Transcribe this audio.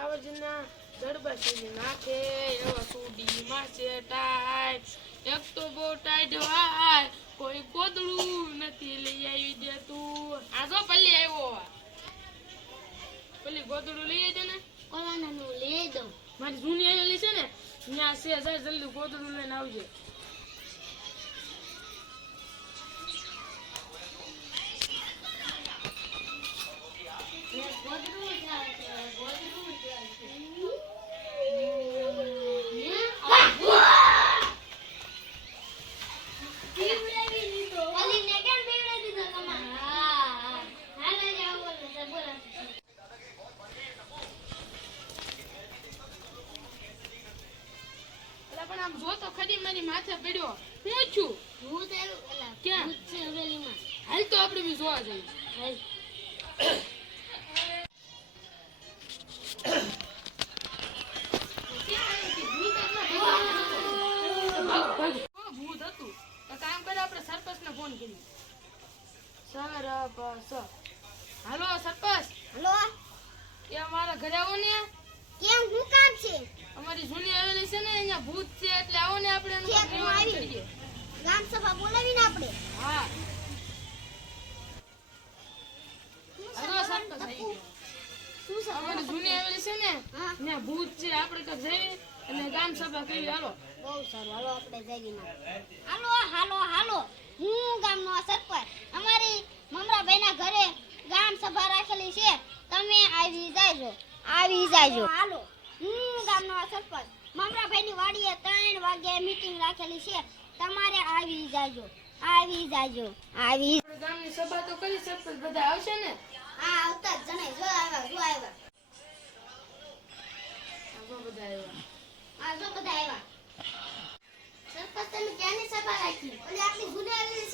સાવજના જડબા નાખે એવા સુડી માસે ટાઈટ એક તો બહુ ટાઈટ હોય કોઈ કોદળું નથી લઈ આવી દેતું આ જો પલ્લી આવ્યો પલ્લી ગોદડું લઈ આવજો ને. કોલાના નું લઈ દઉં મારી જૂની આવેલી છે ને ત્યાં છે જલ્દી ગોદડું લઈને આવજે. પણ આમ જો તો ખરી મારી માથે પડ્યો. હું છું? હું તારું એલા, ક્યાં? છે હવેલીમાં. હાલ તો આપણે બી જોવા જઈએ. હાલ. હા, ભૂત હતું. તો કામ કરે આપણે સરપંચને ફોન કરીએ. સરપંચ હાલો સરપંચ. હાલો, એ અમારા ઘરે આવો ને. કેમ કામ છે? અમારી જૂની છે ને અહીંયા ભૂત છે એટલે આવો ને આપણે એનું નિવારણ. કરીએ. ગ્રામ સભા બોલાવીને આપણે. હા. જૂની આવેલી છે ને ત્યાં ભૂત છે આપણે તો જઈએ અને ગામ સભા કરી હાલો. બહુ સારું. હાલો આપણે જઈએ ના. હાલો હાલો હાલો. હું ગામનો સરપંચ. અમારી મમરાભાઈના ઘરે ગામ સભા રાખેલી છે. તમે આવી જાજો. આવી જાજો. હાલો હું ગામનો નો સરપંચ. મમરાભાઈની વાડીએ ત્રણ વાગ્યે મીટિંગ રાખેલી છે. તમારે આવી જાજો આવી જાજો આવી ગામની સભા તો કરી સરપંચ બધા આવશે ને? હા આવતા જ જણાય. જો આવ્યા જો આવ્યા. બધા જો બધા આવ્યા. સરપંચ તમે ક્યાંની સભા રાખી? ઓલી આપણી જૂની આવેલી